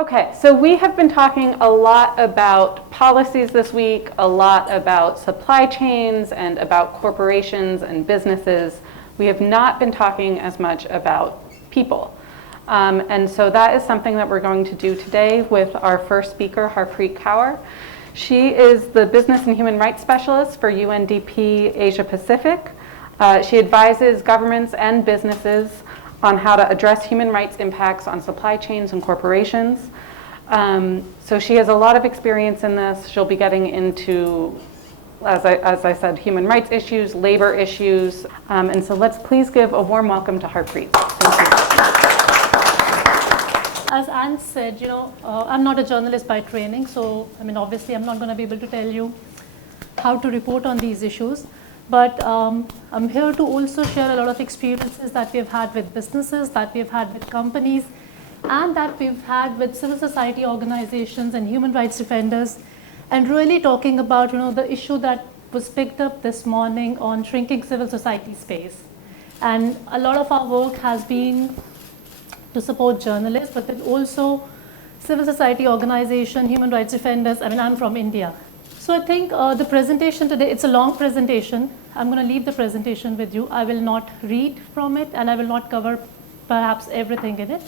Okay, so we have been talking a lot about policies this week, a lot about supply chains and about corporations and businesses. We have not been talking as much about people. And so that is something that we're going to do today with our first speaker, Harpreet Kaur. She is the Business and Human Rights Specialist for UNDP Asia Pacific. She advises governments and businesses on how to address human rights impacts on supply chains and corporations. So she has a lot of experience in this. She'll be getting into, as I said, human rights issues, labor issues. And so let's please give a warm welcome to Harpreet. Thank you. As Anne said, I'm not a journalist by training, so obviously I'm not going to be able to tell you how to report on these issues. But I'm here to also share a lot of experiences that we've had with businesses, that we've had with companies, and that we've had with civil society organizations and human rights defenders, and really talking about the issue that was picked up this morning on shrinking civil society space. And a lot of our work has been to support journalists, but then also civil society organization, human rights defenders. I'm from India. So I think the presentation today, it's a long presentation. I'm going to leave the presentation with you. I will not read from it, and I will not cover perhaps everything in it.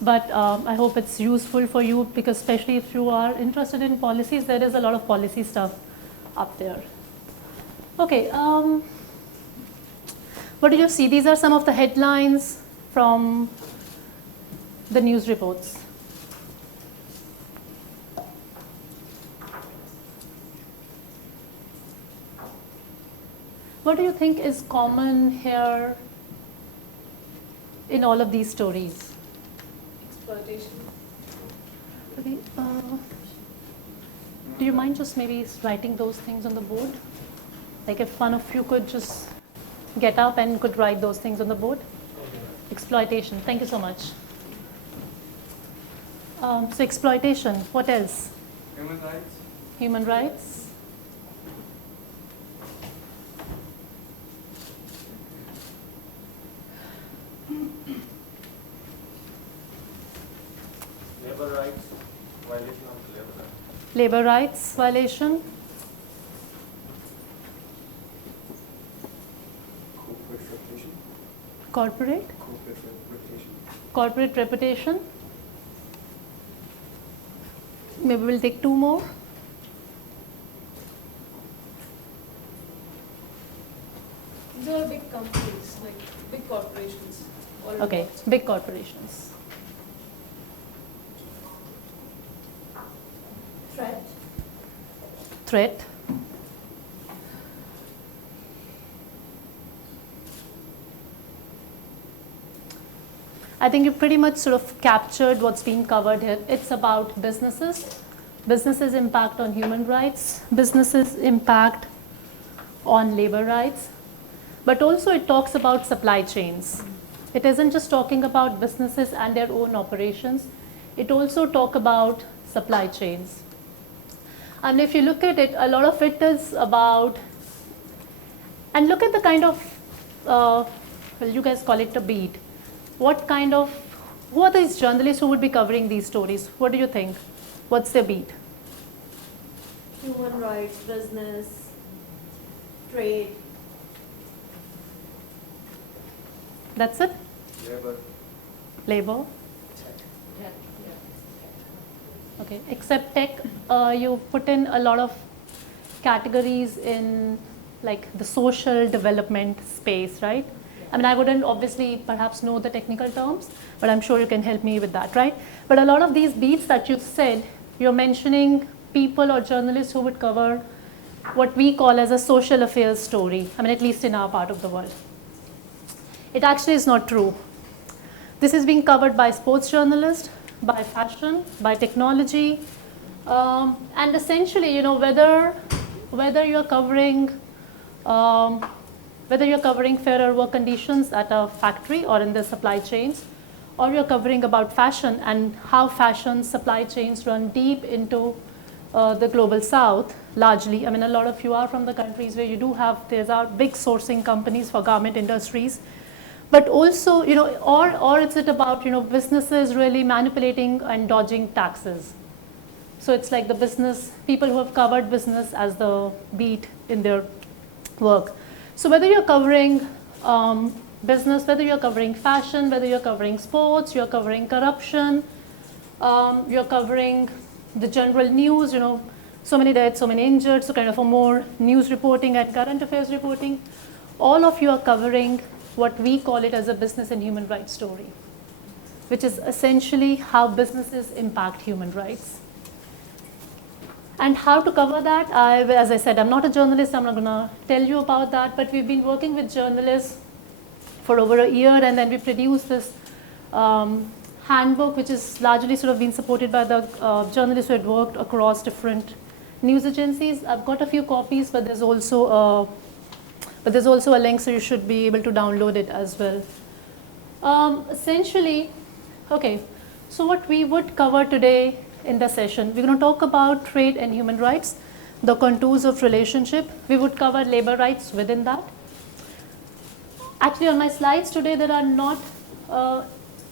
But I hope it's useful for you, because especially if you are interested in policies, there is a lot of policy stuff up there. Okay, what do you see? These are some of the headlines from the news reports. What do you think is common here in all of these stories? Exploitation. Okay. Do you mind just maybe writing those things on the board? Like if one of you could just get up and could write those things on the board? Okay. Exploitation. Thank you so much. So exploitation. What else? Human rights. Human rights. Labor rights. Violation of the labor rights. Labor rights violation. Corporate reputation. Corporate. Corporate reputation. Maybe we'll take two more. These are big companies, like big corporations. All Okay, involved. big corporations. Threat. Threat. I think you pretty much sort of captured what's being covered here. It's about businesses, businesses' impact on human rights, businesses' impact on labor rights, but also it talks about supply chains. It isn't just talking about businesses and their own operations. It also talks about supply chains. And if you look at it, a lot of it is about, and look at the kind of, well, you guys call it a beat. What kind of, who are these journalists who would be covering these stories? What do you think? What's their beat? Human rights, business, trade. That's it? Labor. Labor? Yeah. Okay, except tech, you put in a lot of categories in like the social development space, right? I wouldn't obviously perhaps know the technical terms, but I'm sure you can help me with that, right? But a lot of these beats that you've said, you're mentioning people or journalists who would cover what we call as a social affairs story, at least in our part of the world. It actually is not true. This is being covered by sports journalists, by fashion, by technology, and essentially, whether you're covering fairer work conditions at a factory or in the supply chains, or you're covering about fashion and how fashion supply chains run deep into the global south, largely. A lot of you are from the countries where you do have, there are big sourcing companies for garment industries. But also, or is it about, businesses really manipulating and dodging taxes? So it's like the business, people who have covered business as the beat in their work. So whether you're covering business, whether you're covering fashion, whether you're covering sports, you're covering corruption, you're covering the general news, so many dead, so many injured, so kind of a more news reporting and current affairs reporting, all of you are covering what we call it as a business and human rights story, which is essentially how businesses impact human rights. And how to cover that, as I said, I'm not a journalist, I'm not going to tell you about that, but we've been working with journalists for over a year, and then we produced this handbook, which is largely sort of been supported by the journalists who had worked across different news agencies. I've got a few copies, but there's also a link, so you should be able to download it as well. Essentially, okay, so what we would cover today in the session, we're going to talk about trade and human rights, the contours of relationship. We would cover labor rights within that. Actually, on my slides today, there are not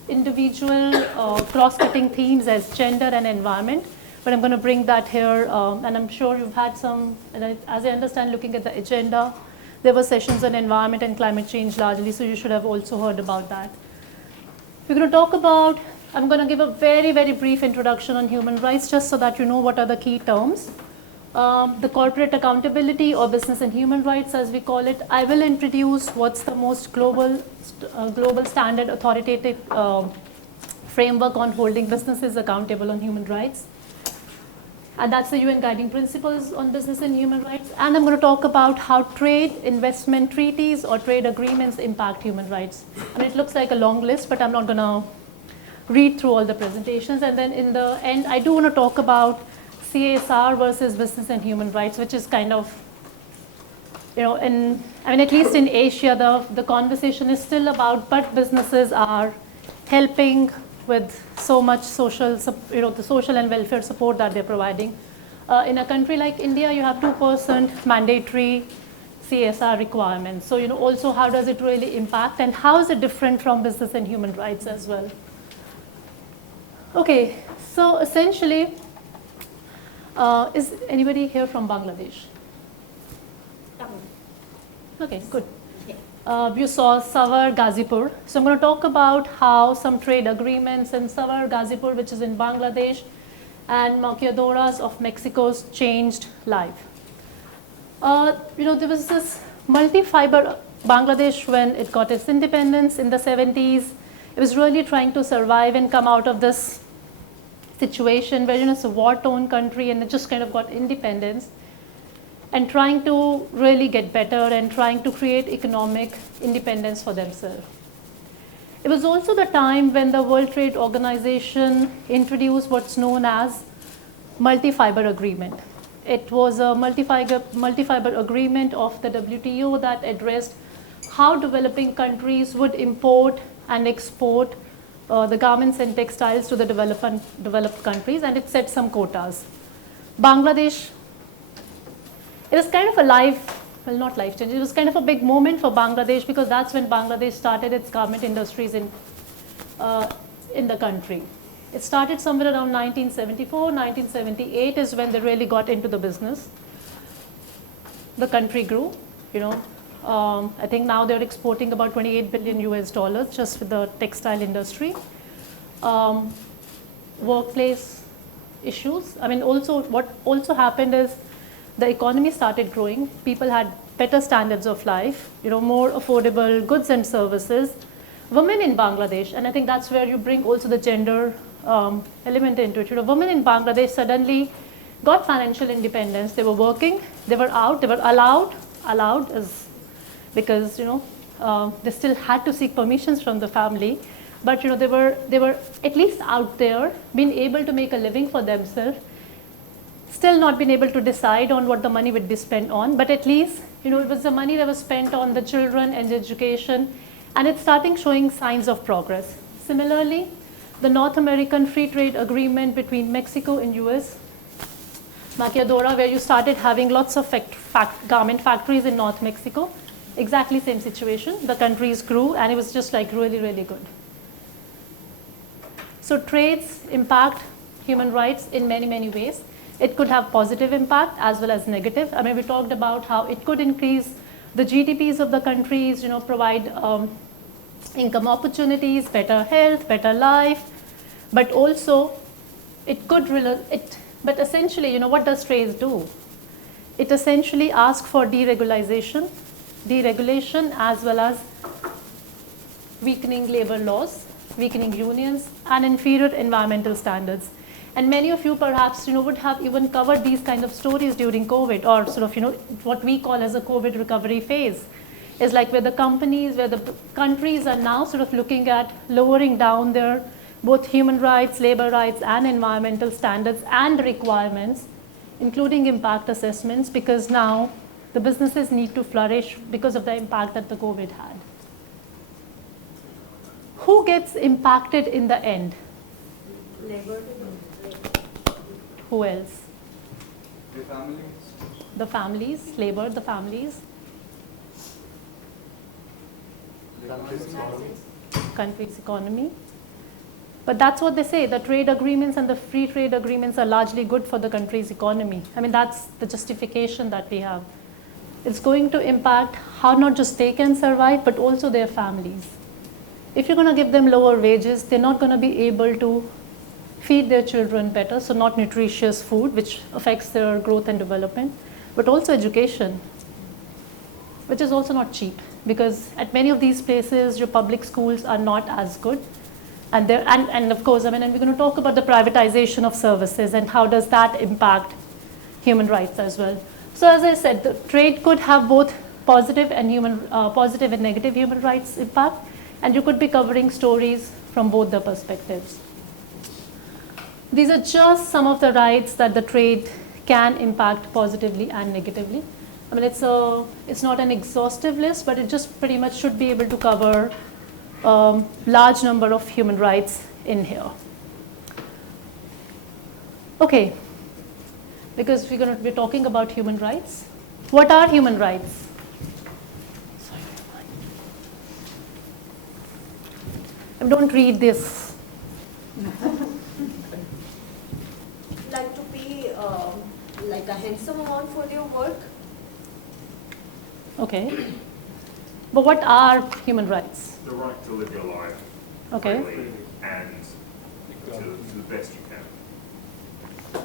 individual cross-cutting themes as gender and environment, but I'm going to bring that here, and I'm sure you've had some, and as I understand, looking at the agenda, there were sessions on environment and climate change largely, so you should have also heard about that. We're going to talk about, I'm going to give a very, very brief introduction on human rights, just so that you know what are the key terms. The corporate accountability, or business and human rights as we call it. I will introduce what's the most global standard authoritative framework on holding businesses accountable on human rights. And that's the UN Guiding Principles on Business and Human Rights. And I'm going to talk about how trade, investment treaties, or trade agreements impact human rights. I mean, it looks like a long list, but I'm not going to read through all the presentations. And then in the end, I do want to talk about CSR versus business and human rights, which is kind of, at least in Asia, the conversation is still about, but businesses are helping with so much social, the social and welfare support that they're providing. In a country like India, you have 2% mandatory CSR requirements. So, also how does it really impact, and how is it different from business and human rights as well? Okay, so essentially, is anybody here from Bangladesh? Okay, good. You saw Savar Ghazipur. So I'm going to talk about how some trade agreements in Savar Ghazipur, which is in Bangladesh, and maquiladoras of Mexico's changed life. There was this multi-fiber Bangladesh when it got its independence in the 70s. It was really trying to survive and come out of this situation where it's a war-torn country, and it just kind of got independence, and trying to really get better and trying to create economic independence for themselves. It was also the time when the World Trade Organization introduced what's known as multi-fiber agreement. It was a multi-fiber agreement of the WTO that addressed how developing countries would import and export the garments and textiles to the developed countries, and it set some quotas. Bangladesh, it was kind of not life-changing, it was kind of a big moment for Bangladesh, because that's when Bangladesh started its garment industries in the country. It started somewhere around 1974, 1978 is when they really got into the business. The country grew, I think now they're exporting about $28 billion just with the textile industry. Workplace issues. I mean, what also happened is the economy started growing. People had better standards of life, more affordable goods and services. Women in Bangladesh, and I think that's where you bring also the gender element into it. Women in Bangladesh suddenly got financial independence. They were working, they were out, they were allowed is because they still had to seek permissions from the family, but they were at least out there, being able to make a living for themselves. Still not been able to decide on what the money would be spent on, but at least it was the money that was spent on the children and the education, and it's starting showing signs of progress. Similarly, the North American Free Trade Agreement between Mexico and US, maquiladora, where you started having lots of garment factories in North Mexico, exactly same situation. The countries grew and it was just like really, really good. So trades impact human rights in many, many ways. It could have positive impact as well as negative. I mean, we talked about how it could increase the GDPs of the countries, provide income opportunities, better health, better life, but also it could, but essentially, what does trades do? It essentially asks for deregulation as well as weakening labor laws, weakening unions, and inferior environmental standards. And many of you perhaps would have even covered these kind of stories during COVID, or sort of what we call as a COVID recovery phase, is like where the countries are now sort of looking at lowering down their both human rights, labor rights, and environmental standards and requirements, including impact assessments, because now the businesses need to flourish because of the impact that the COVID had. Who gets impacted in the end? Labor. Who else? The families. The families, labor, the families, country's economy. But that's what they say, the trade agreements and the free trade agreements are largely good for the country's economy. I mean, that's the justification that we have. It's going to impact how not just they can survive, but also their families. If you're going to give them lower wages, they're not going to be able to feed their children better, so not nutritious food, which affects their growth and development, but also education, which is also not cheap, because at many of these places, your public schools are not as good. And of course, I mean, and we're going to talk about the privatization of services and how does that impact human rights as well. So as I said, the trade could have both positive and negative human rights impact, and you could be covering stories from both the perspectives. These are just some of the rights that the trade can impact positively and negatively. I mean, it's not an exhaustive list, but it just pretty much should be able to cover large number of human rights in here. Okay, because we're talking about human rights. What are human rights? Don't read this. Like to pay like a handsome amount for your work. Okay. But what are human rights? The right to live your life Okay. freely and to the best you can.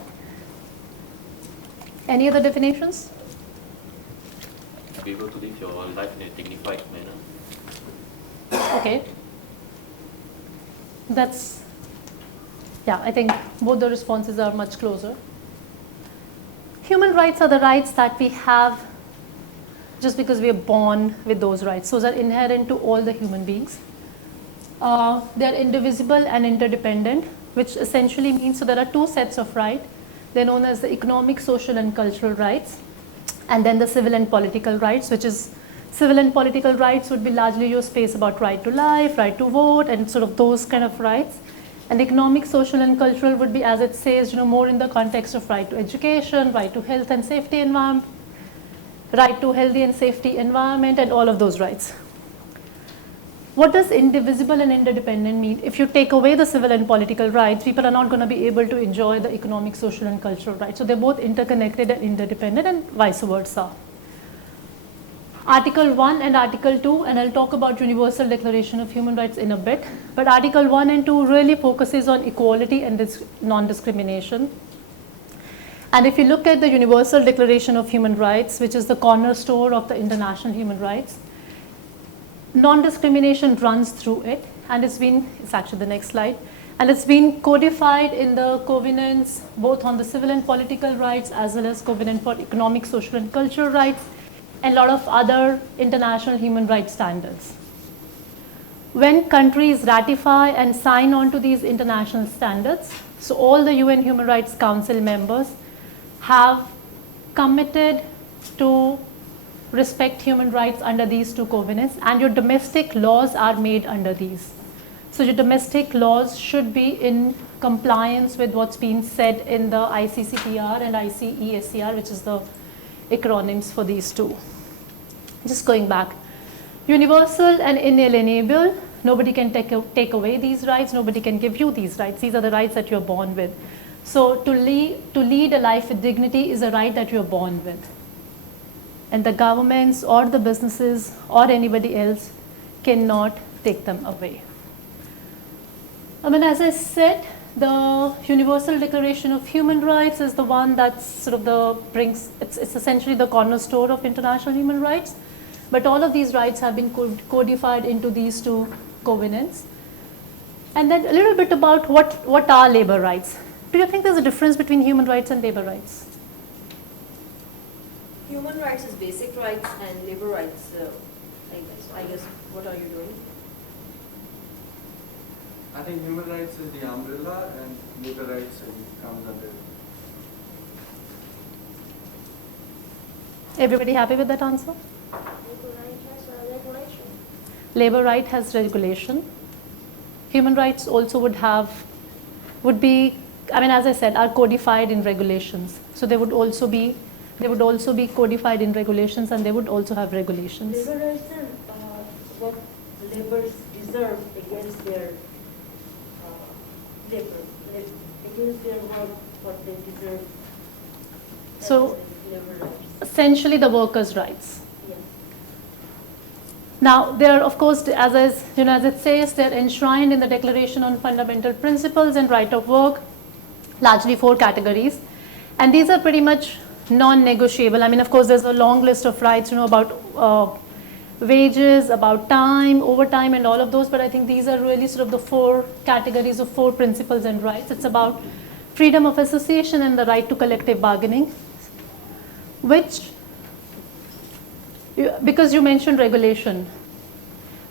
Any other definitions? Be able to live your life in a dignified manner. Okay. I think both the responses are much closer. Human rights are the rights that we have just because we are born with those rights. Those are inherent to all the human beings. They're indivisible and interdependent, which essentially means, so there are two sets of rights. They're known as the economic, social, and cultural rights, and then the civil and political rights, which is civil and political rights would be largely your space about right to life, right to vote, and sort of those kind of rights. And economic, social, and cultural would be, as it says, more in the context of right to education, right to health and safety environment, right to healthy and safety environment, and all of those rights. What does indivisible and interdependent mean? If you take away the civil and political rights, people are not going to be able to enjoy the economic, social, and cultural rights. So they're both interconnected and interdependent, and vice versa. Article 1 and Article 2, and I'll talk about Universal Declaration of Human Rights in a bit, but Article 1 and 2 really focuses on equality and non-discrimination. And if you look at the Universal Declaration of Human Rights, which is the cornerstone of the international human rights, non-discrimination runs through it, and it's actually the next slide, and it's been codified in the covenants, both on the civil and political rights, as well as covenant for economic, social, and cultural rights, and a lot of other international human rights standards. When countries ratify and sign on to these international standards, so all the UN Human Rights Council members have committed to respect human rights under these two covenants, and your domestic laws are made under these. So your domestic laws should be in compliance with what's been said in the ICCPR and ICESCR, which is the acronyms for these two. Just going back. Universal and inalienable, nobody can take away these rights, nobody can give you these rights. These are the rights that you're born with. So to lead a life with dignity is a right that you're born with. And the governments or the businesses or anybody else cannot take them away. I mean, as I said, the Universal Declaration of Human Rights is the one that's sort of it's essentially the cornerstone of international human rights. But all of these rights have been codified into these two covenants. And then a little bit about what are labor rights. Do you think there's a difference between human rights and labor rights? Human rights is basic rights and labor rights, I guess, what are you doing? I think human rights is the umbrella and labor rights comes under it. Everybody happy with that answer? Labor right has regulation. Human rights also would be, I mean, as I said, are codified in regulations. So they would also be codified in regulations, and they would also have regulations. Labor rights and what laborers deserve against their labor, against their work, what they deserve. So Labor rights. essentially the workers' rights. Yes. Now, they are, of course, as it says, they're enshrined in the Declaration on Fundamental Principles and Right of Work, largely 4 categories. And these are pretty much non-negotiable. I mean, of course, there's a long list of rights, about wages, about time, overtime, and all of those. But I think these are really sort of the 4 categories of 4 principles and rights. It's about freedom of association and the right to collective bargaining, which, because you mentioned regulation,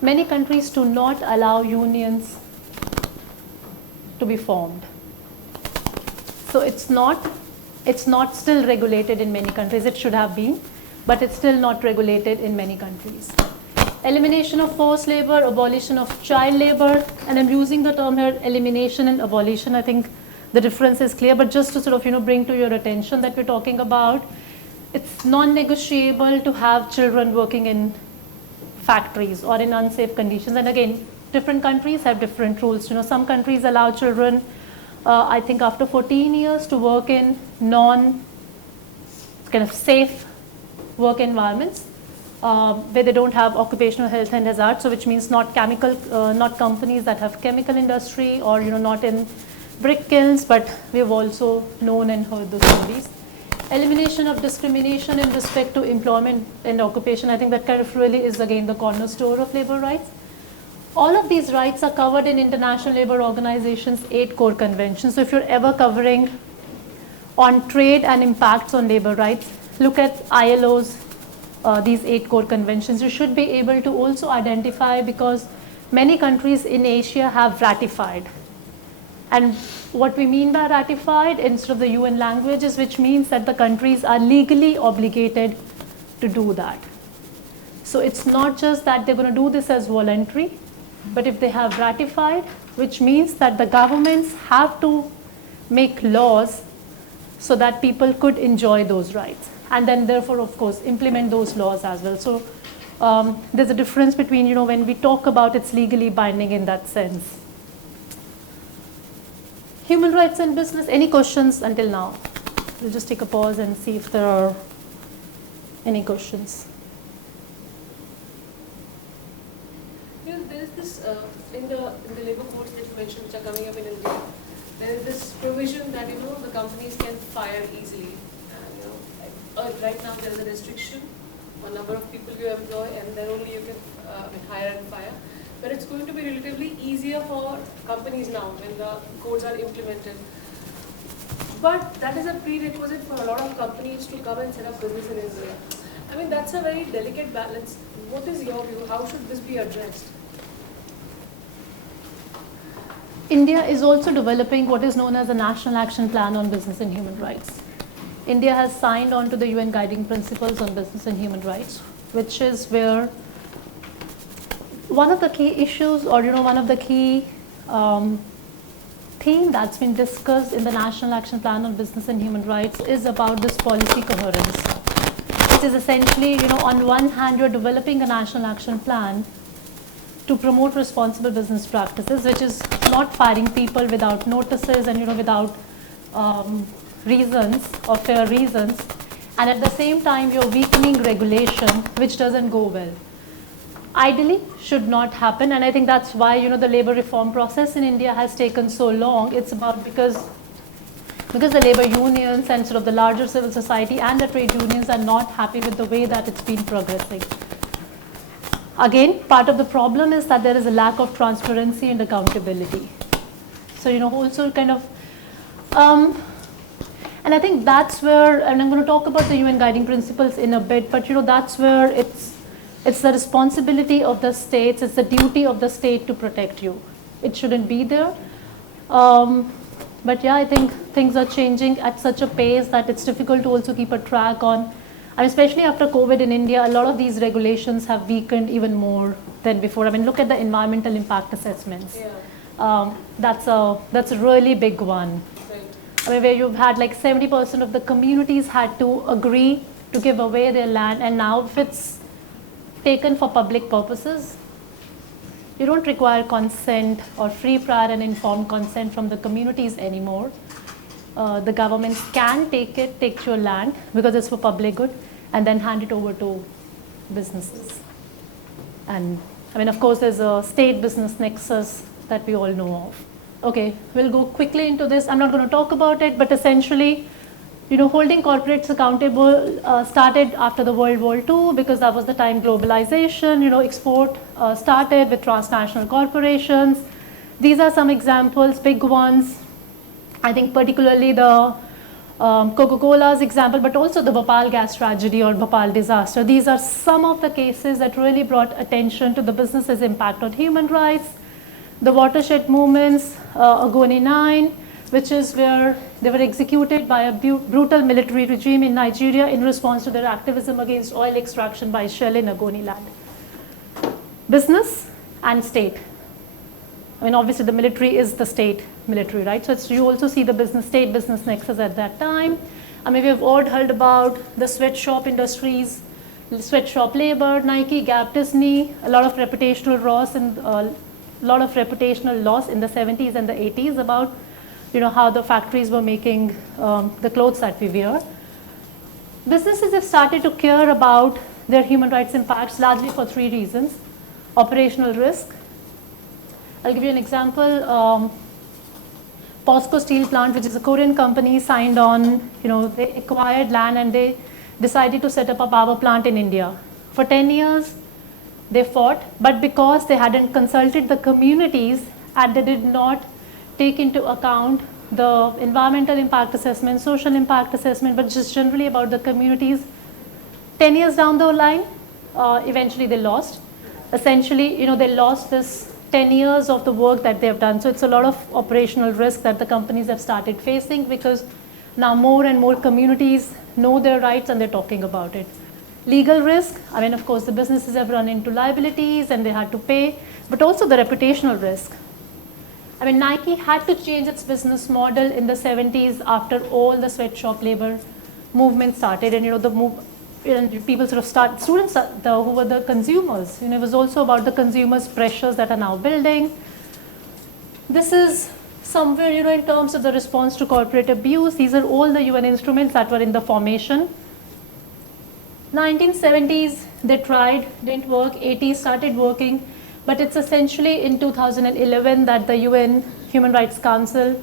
many countries do not allow unions to be formed. So it's not still regulated in many countries. It should have been, but it's still not regulated in many countries. Elimination of forced labor, abolition of child labor, and I'm using the term here, elimination and abolition. I think the difference is clear, but just to sort of bring to your attention that we're talking about, it's non-negotiable to have children working in factories or in unsafe conditions. And again, different countries have different rules. Some countries allow children, I think after 14 years, to work in kind of safe work environments where they don't have occupational health and hazards. So which means not companies that have chemical industry, or not in brick kilns, but we've also known and heard those stories. Elimination of discrimination in respect to employment and occupation. I think that kind of really is again the cornerstone of labor rights. All of these rights are covered in International Labour Organization's 8 core conventions. So if you're ever covering on trade and impacts on labor rights, look at ILO's these 8 core conventions. You should be able to also identify, because many countries in Asia have ratified. And what we mean by ratified instead of the UN languages, which means that the countries are legally obligated to do that. So it's not just that they're going to do this as voluntary, but if they have ratified, which means that the governments have to make laws so that people could enjoy those rights. And then therefore, of course, implement those laws as well. So there's a difference between, when we talk about it's legally binding in that sense. Human rights and business, any questions until now? We'll just take a pause and see if there are any questions. There is this, in the labor codes that you mentioned, which are coming up in India, there is this provision that, the companies can fire easily. And, right now there is a restriction on number of people you employ, and then only you can hire and fire. But it's going to be relatively easier for companies now when the codes are implemented. But that is a prerequisite for a lot of companies to come and set up business in India. I mean, that's a very delicate balance. What is your view? How should this be addressed? India is also developing what is known as a National Action Plan on Business and Human Rights. India has signed on to the UN Guiding Principles on Business and Human Rights, which is where one of the key issues, or one of the key theme that's been discussed in the National Action Plan on Business and Human Rights is about this policy coherence. which is essentially, on one hand, you're developing a national action plan to promote responsible business practices, which is not firing people without notices and, without reasons or fair reasons. And at the same time, you're weakening regulation, which doesn't go well. Ideally, should not happen, and I think that's why, the labor reform process in India has taken so long. It's about because the labor unions and sort of the larger civil society and the trade unions are not happy with the way that it's been progressing. Again, part of the problem is that there is a lack of transparency and accountability. So, also kind of, and I think that's where, and I'm going to talk about the UN guiding principles in a bit, but that's where it's the responsibility of the states, it's the duty of the state to protect you. It shouldn't be there. But yeah, I think things are changing at such a pace that it's difficult to also keep a track on. And especially after COVID in India, a lot of these regulations have weakened even more than before. I mean, look at the environmental impact assessments. Yeah. That's a really big one. Right. I mean, where you've had like 70% of the communities had to agree to give away their land, and now if it's taken for public purposes, you don't require consent or free, prior and informed consent from the communities anymore. The governments can take your land because it's for public good, and then hand it over to businesses. And I mean, of course, there's a state business nexus that we all know of. Okay, we'll go quickly into this. I'm not going to talk about it, but essentially, holding corporates accountable started after the World War II, because that was the time globalization, export started with transnational corporations. These are some examples, big ones. I think particularly the Coca-Cola's example, but also the Bhopal gas tragedy or Bhopal disaster. These are some of the cases that really brought attention to the business's impact on human rights. The watershed movements, Ogoni 9, which is where they were executed by a brutal military regime in Nigeria in response to their activism against oil extraction by Shell in Ogoni land. Business and state. I mean, obviously the military is the state military, right? So you also see the state business nexus at that time. I mean, we've all heard about the sweatshop industries, sweatshop labor, Nike, Gap, Disney, a lot of reputational loss in the 70s and the 80s about how the factories were making the clothes that we wear. Businesses have started to care about their human rights impacts largely for 3 reasons. Operational risk. I'll give you an example. POSCO Steel Plant, which is a Korean company, signed on, they acquired land and they decided to set up a power plant in India. For 10 years, they fought, but because they hadn't consulted the communities and they did not take into account the environmental impact assessment, social impact assessment, but just generally about the communities. 10 years down the line, eventually they lost. Essentially, they lost this 10 years of the work that they've done. So it's a lot of operational risk that the companies have started facing, because now more and more communities know their rights and they're talking about it. Legal risk, I mean, of course, the businesses have run into liabilities and they had to pay, but also the reputational risk. I mean, Nike had to change its business model in the 70s after all the sweatshop labor movement started, and people sort of students who were the consumers. It was also about the consumers' pressures that are now building. This is somewhere, in terms of the response to corporate abuse. These are all the UN instruments that were in the formation. 1970s, they tried, didn't work. 80s started working. But it's essentially in 2011 that the UN Human Rights Council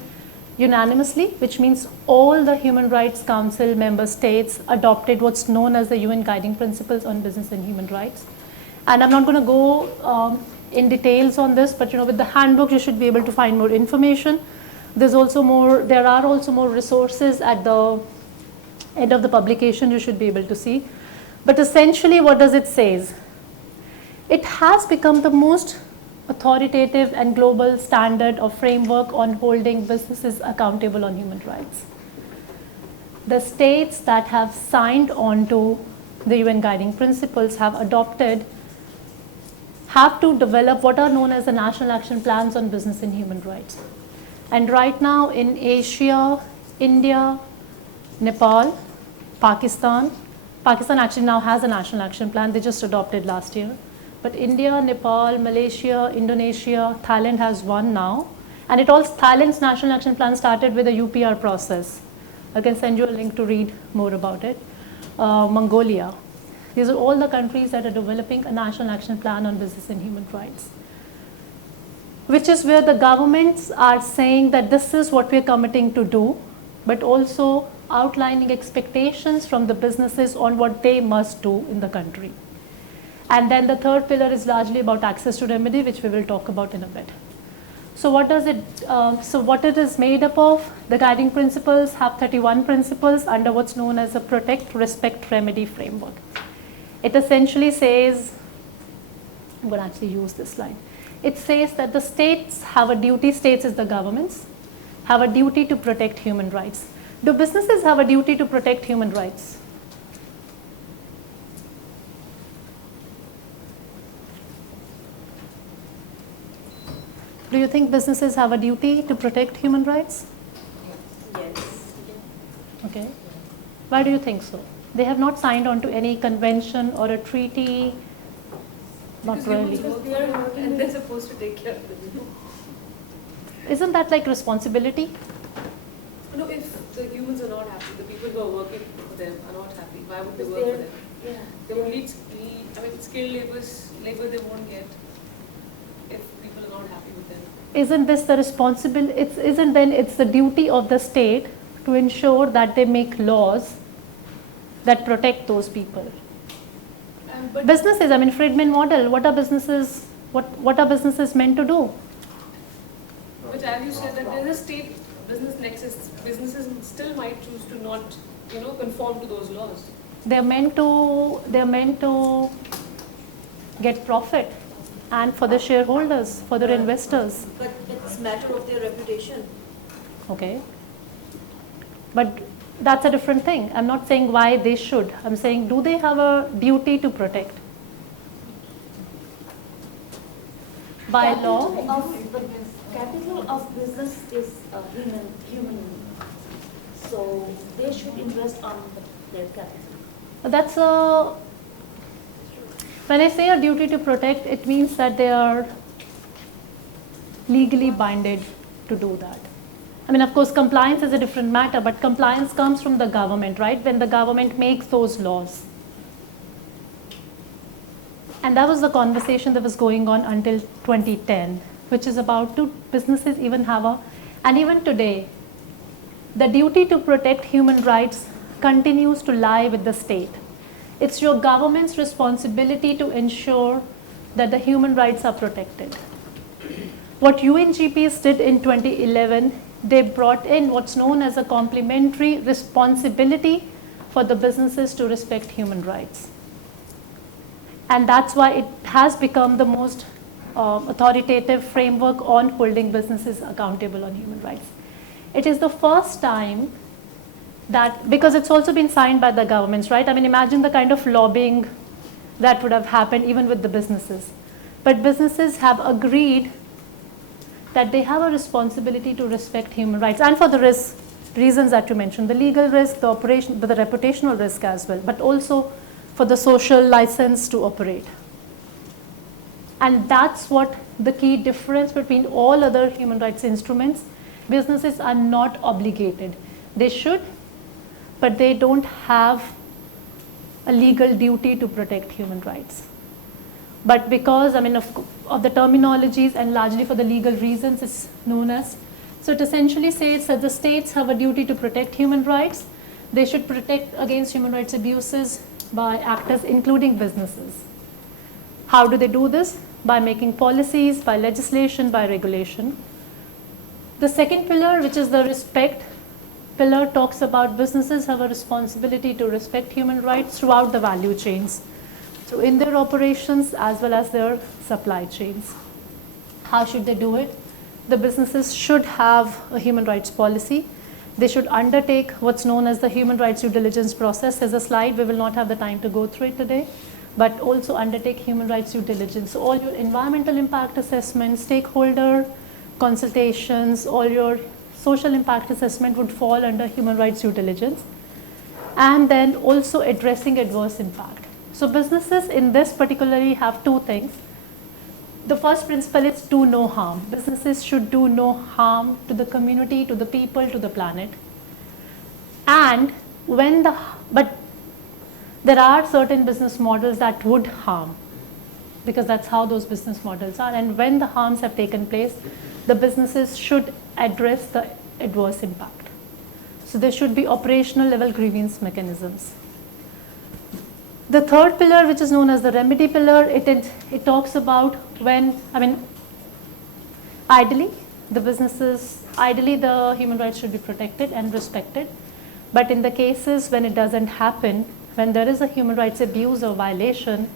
unanimously, which means all the Human Rights Council member states, adopted what's known as the UN Guiding Principles on Business and Human Rights. And I'm not going to go in details on this, but with the handbook you should be able to find more information. There are also more resources at the end of the publication you should be able to see. But essentially, what does it say? It has become the most authoritative and global standard or framework on holding businesses accountable on human rights. The states that have signed on to the UN Guiding Principles have to develop what are known as the National Action Plans on Business and Human Rights. And right now in Asia, India, Nepal, Pakistan Pakistan actually now has a national action plan, they just adopted last year. But India, Nepal, Malaysia, Indonesia, Thailand has one now. And Thailand's national action plan started with a UPR process. I can send you a link to read more about it. Mongolia. These are all the countries that are developing a national action plan on business and human rights, which is where the governments are saying that this is what we're committing to do, but also outlining expectations from the businesses on what they must do in the country. And then the third pillar is largely about access to remedy, which we will talk about in a bit. So what it is made up of? The guiding principles have 31 principles under what's known as a protect, respect, remedy framework. It essentially says, I'm going to actually use this slide. It says that the states have a duty, states is the governments, have a duty to protect human rights. Do businesses have a duty to protect human rights? Do you think businesses have a duty to protect human rights? Yes. Okay. Why do you think so? They have not signed on to any convention or a treaty. Not really. Because they are working and they're supposed to take care of them. Isn't that like responsibility? No, if the humans are not happy, the people who are working for them are not happy, why would they Because work for they're- them? Yeah. They will need skilled labor they won't get if people are not happy with them. Isn't this the responsibility? It's the duty of the state to ensure that they make laws that protect those people. But Businesses, I mean, Friedman model. What are businesses meant to do? But as you said, that there's a state business nexus. Businesses still might choose to not, conform to those laws. They're meant to get profit, and for the shareholders, for their investors. But it's matter of their reputation. Okay. But that's a different thing. I'm not saying why they should. I'm saying, do they have a duty to protect? By law? Capital of business is human. So they should invest on their capital. When I say a duty to protect, it means that they are legally binded to do that. I mean, of course, compliance is a different matter, but compliance comes from the government, right? When the government makes those laws. And that was the conversation that was going on until 2010, which is about, do businesses even have and even today, the duty to protect human rights continues to lie with the state. It's your government's responsibility to ensure that the human rights are protected. What UNGPs did in 2011, they brought in what's known as a complementary responsibility for the businesses to respect human rights. And that's why it has become the most authoritative framework on holding businesses accountable on human rights. It is the first time that, because it's also been signed by the governments, right? I mean, imagine the kind of lobbying that would have happened even with the businesses. But businesses have agreed that they have a responsibility to respect human rights, and for the reasons that you mentioned, the legal risk, the reputational risk as well, but also for the social license to operate. And that's what the key difference between all other human rights instruments. Businesses are not obligated. They should, but they don't have a legal duty to protect human rights. But because, I mean, of the terminologies and largely for the legal reasons, it's known as. So it essentially says that the states have a duty to protect human rights. They should protect against human rights abuses by actors, including businesses. How do they do this? By making policies, by legislation, by regulation. The second pillar, which is the respect pillar, talks about businesses have a responsibility to respect human rights throughout the value chains. So in their operations as well as their supply chains. How should they do it? The businesses should have a human rights policy. They should undertake what's known as the human rights due diligence process. There's a slide, we will not have the time to go through it today, but also undertake human rights due diligence. So all your environmental impact assessments, stakeholder consultations, all your social impact assessment would fall under human rights due diligence. and then also addressing adverse impact. So businesses in this particularly have two things. The first principle is do no harm. Businesses should do no harm to the community, to the people, to the planet. And but there are certain business models that would harm, because that's how those business models are. And when the harms have taken place, the businesses should address the adverse impact. So there should be operational level grievance mechanisms. The third pillar, which is known as the remedy pillar, it talks about when, ideally the human rights should be protected and respected. But in the cases when it doesn't happen, when there is a human rights abuse or violation,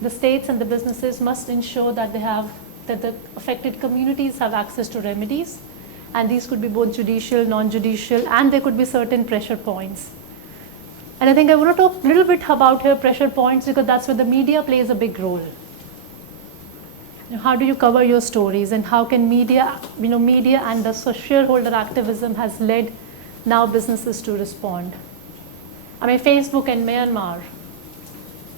the states and the businesses must ensure that that the affected communities have access to remedies, and these could be both judicial, non-judicial, and there could be certain pressure points. And I think I want to talk a little bit about here pressure points, because that's where the media plays a big role. How do you cover your stories, and how can media and the shareholder activism has led now businesses to respond. Facebook and Myanmar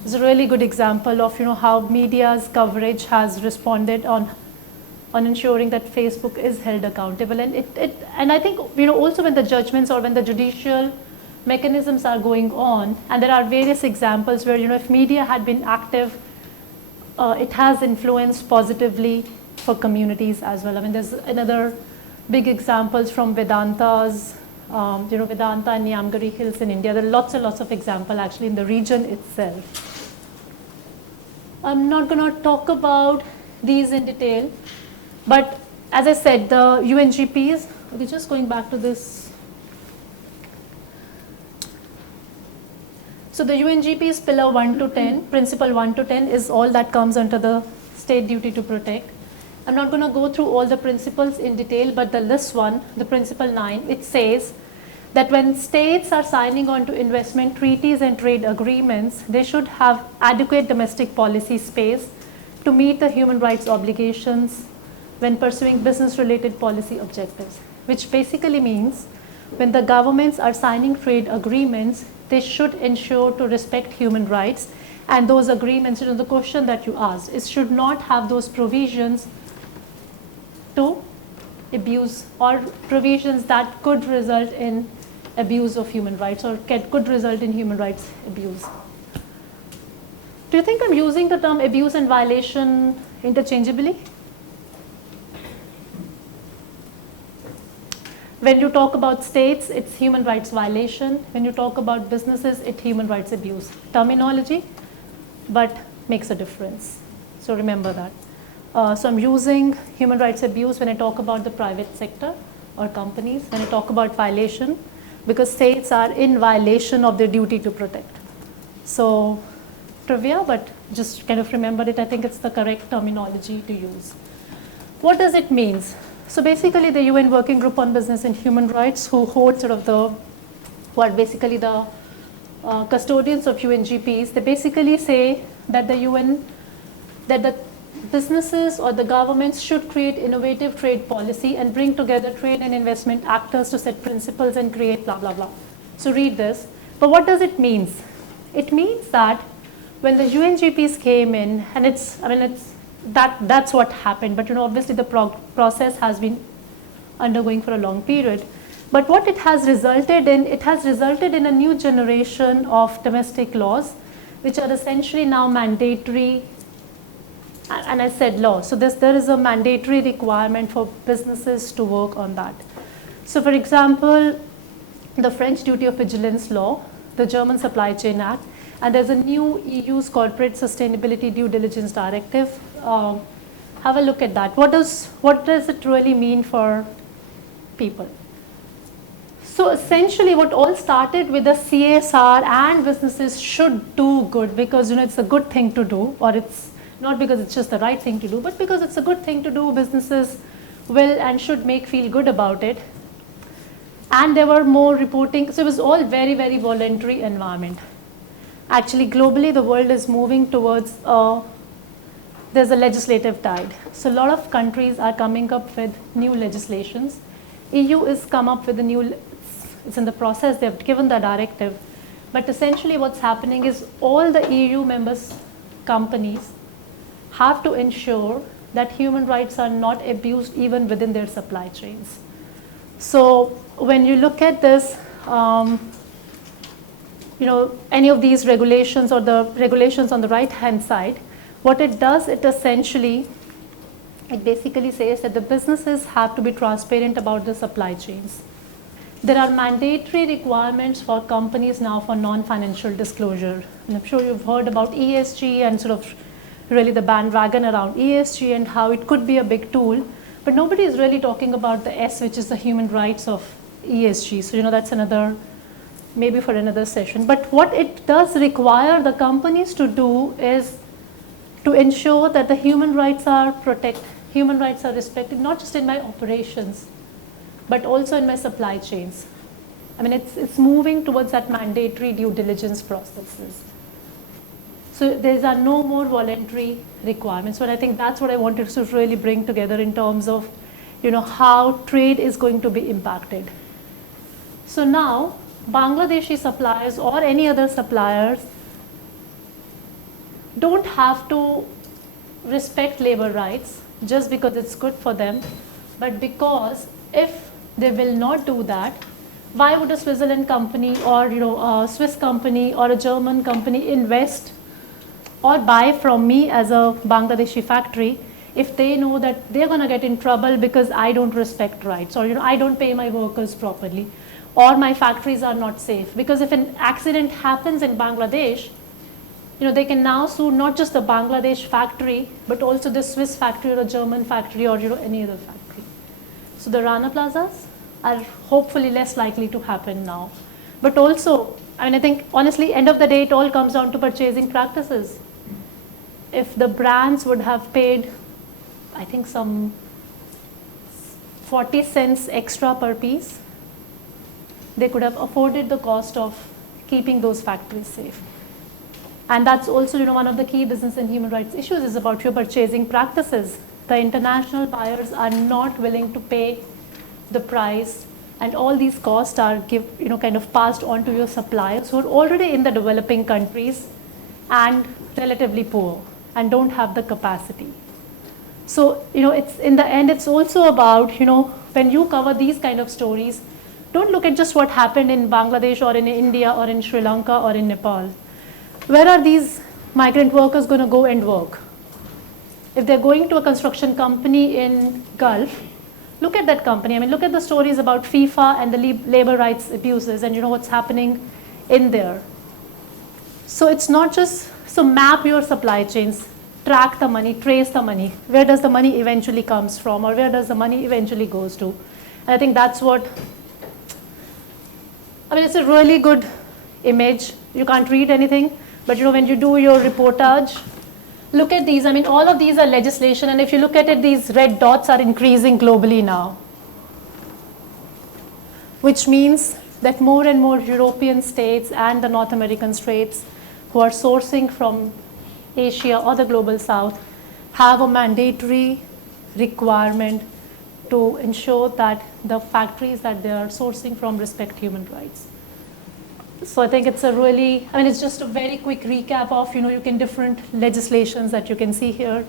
is a really good example of how media's coverage has responded on ensuring that Facebook is held accountable. And I think also when the judgments or when the judicial mechanisms are going on, and there are various examples where if media had been active, it has influenced positively for communities as well. There's another big examples from Vedanta's Vedanta and Nyamgari Hills in India. There are lots and lots of examples actually in the region itself. I'm not going to talk about these in detail, but as I said, the UNGPs, okay, just going back to this. So the UNGPs pillar 1 to 10, principle 1 to 10 is all that comes under the state duty to protect. I'm not going to go through all the principles in detail, but this one, the principle 9, it says that when states are signing on to investment treaties and trade agreements, they should have adequate domestic policy space to meet the human rights obligations when pursuing business-related policy objectives, which basically means when the governments are signing trade agreements, they should ensure to respect human rights. And those agreements, the question that you asked, it should not have those provisions to abuse or provisions that could result in abuse of human rights or could result in human rights abuse. Do you think I'm using the term abuse and violation interchangeably? When you talk about states, it's human rights violation. When you talk about businesses, it's human rights abuse. Terminology, but makes a difference. So remember that. So I'm using human rights abuse when I talk about the private sector or companies, when I talk about violation, because states are in violation of their duty to protect. So trivia, but just kind of remember it. I think it's the correct terminology to use. What does it mean? So basically the UN Working Group on Business and Human Rights, who hold sort of the custodians of UNGPs, they basically say that the businesses or the governments should create innovative trade policy and bring together trade and investment actors to set principles and create blah, blah, blah. So read this. But what does it mean? It means that when the UNGPs came in, and that's what happened, but obviously the process has been undergoing for a long period. But what it has resulted in a new generation of domestic laws, which are essentially now mandatory. And I said law. So there is a mandatory requirement for businesses to work on that. So for example, the French duty of vigilance law, the German Supply Chain Act, and there's a new EU's Corporate Sustainability Due Diligence Directive. Have a look at that. What does it really mean for people? So essentially what all started with the CSR and businesses should do good because it's a good thing to do, or it's not because it's just the right thing to do, but because it's a good thing to do, businesses will and should feel good about it. And there were more reporting, so it was all very, very voluntary environment. Actually, globally, the world is moving towards, there's a legislative tide. So a lot of countries are coming up with new legislations. EU is come up with a new, it's in the process, they've given the directive. But essentially what's happening is all the EU members companies have to ensure that human rights are not abused even within their supply chains. So when you look at this, any of these regulations or the regulations on the right-hand side, what it does, it basically says that the businesses have to be transparent about the supply chains. There are mandatory requirements for companies now for non-financial disclosure. And I'm sure you've heard about ESG and sort of really the bandwagon around ESG and how it could be a big tool. But nobody is really talking about the S, which is the human rights of ESG. So, that's another, maybe for another session. But what it does require the companies to do is to ensure that the human rights are respected, not just in my operations, but also in my supply chains. I mean, it's moving towards that mandatory due diligence processes. So there are no more voluntary requirements. But I think that's what I wanted to really bring together in terms of, how trade is going to be impacted. So now, Bangladeshi suppliers or any other suppliers don't have to respect labor rights just because it's good for them, but because if they will not do that, why would a Switzerland company or a Swiss company or a German company invest or buy from me as a Bangladeshi factory if they know that they're going to get in trouble because I don't respect rights, or I don't pay my workers properly, or my factories are not safe? Because if an accident happens in Bangladesh, they can now sue not just the Bangladesh factory, but also the Swiss factory or a German factory or any other factory. So the Rana plazas are hopefully less likely to happen now. But also, I think honestly, end of the day, it all comes down to purchasing practices. If the brands would have paid, I think some 40 cents extra per piece, they could have afforded the cost of keeping those factories safe. And that's also one of the key business and human rights issues is about your purchasing practices. The international buyers are not willing to pay the price, and all these costs are kind of passed on to your suppliers who are already in the developing countries and relatively poor and don't have the capacity. So it's in the end, it's also about when you cover these kind of stories, don't look at just what happened in Bangladesh or in India or in Sri Lanka or in Nepal. Where are these migrant workers going to go and work? If they're going to a construction company in Gulf, look at that company. I mean, look at the stories about FIFA and the labor rights abuses and what's happening in there. So it's not just, so map your supply chains, track the money, trace the money. Where does the money eventually comes from, or where does the money eventually goes to? And I think that's what, it's a really good image. You can't read anything. But when you do your reportage, look at these. All of these are legislation, and if you look at it, these red dots are increasing globally now, which means that more and more European states and the North American states who are sourcing from Asia or the global south have a mandatory requirement to ensure that the factories that they are sourcing from respect human rights. So I think it's a really, it's just a very quick recap of, different legislations that you can see here,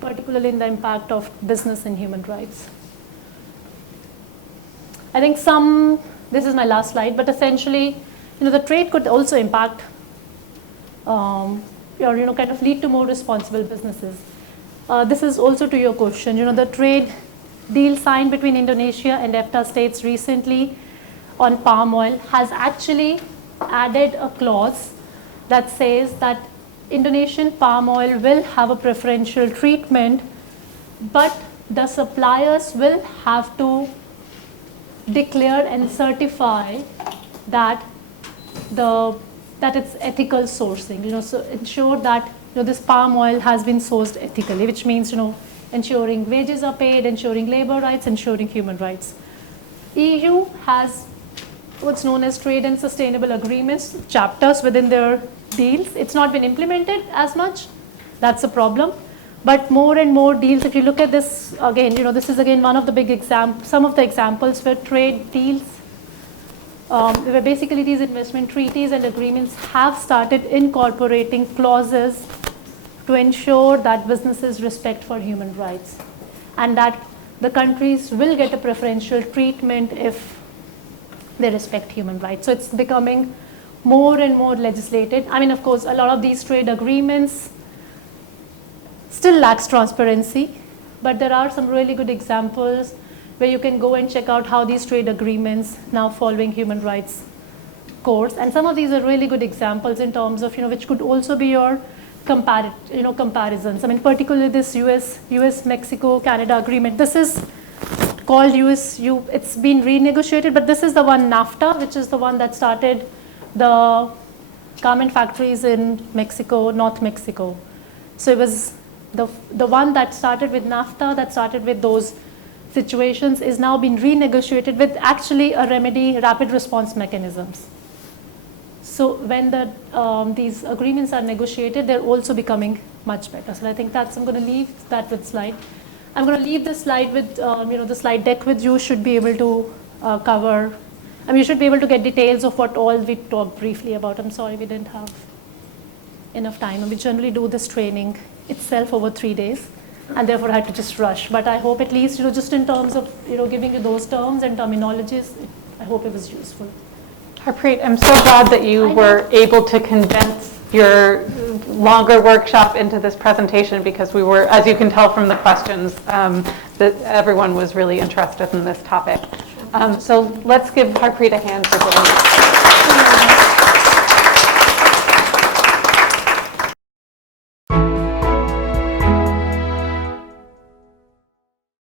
particularly in the impact of business and human rights. I think this is my last slide, but essentially, the trade could also impact, or, kind of lead to more responsible businesses. This is also to your question, the trade deal signed between Indonesia and EFTA states recently on palm oil has actually added a clause that says that Indonesian palm oil will have a preferential treatment, but the suppliers will have to declare and certify that it's ethical sourcing. So ensure that this palm oil has been sourced ethically, which means ensuring wages are paid, ensuring labor rights, ensuring human rights. EU has what's known as trade and sustainable agreements, chapters within their deals. It's not been implemented as much. That's a problem. But more and more deals, if you look at this again, this is again one of the big examples, some of the examples where trade deals where basically these investment treaties and agreements have started incorporating clauses to ensure that businesses respect for human rights and that the countries will get a preferential treatment if they respect human rights. So it's becoming more and more legislated. I mean, of course, a lot of these trade agreements still lacks transparency, but there are some really good examples where you can go and check out how these trade agreements now following human rights course. And some of these are really good examples in terms of, which could also be your comparisons. I mean, particularly this US, Mexico, Canada agreement. This is called it's been renegotiated, but this is the one NAFTA, which is the one that started the garment factories in Mexico, North Mexico. So it was the one that started with NAFTA, that started with those situations, is now being renegotiated with actually a remedy, rapid response mechanisms. So when these agreements are negotiated, they're also becoming much better. So I think I'm going to leave that with slide. I'm going to leave this slide with, the slide deck with you. Should be able to cover, you should be able to get details of what all we talked briefly about. I'm sorry we didn't have enough time. And we generally do this training itself over 3 days, and therefore I had to just rush. But I hope at least, just in terms of, giving you those terms and terminologies, I hope it was useful. Harpreet, I'm so glad that you were able to condense your longer workshop into this presentation, because we were, as you can tell from the questions, that everyone was really interested in this topic. So let's give Harpreet a hand for doing this.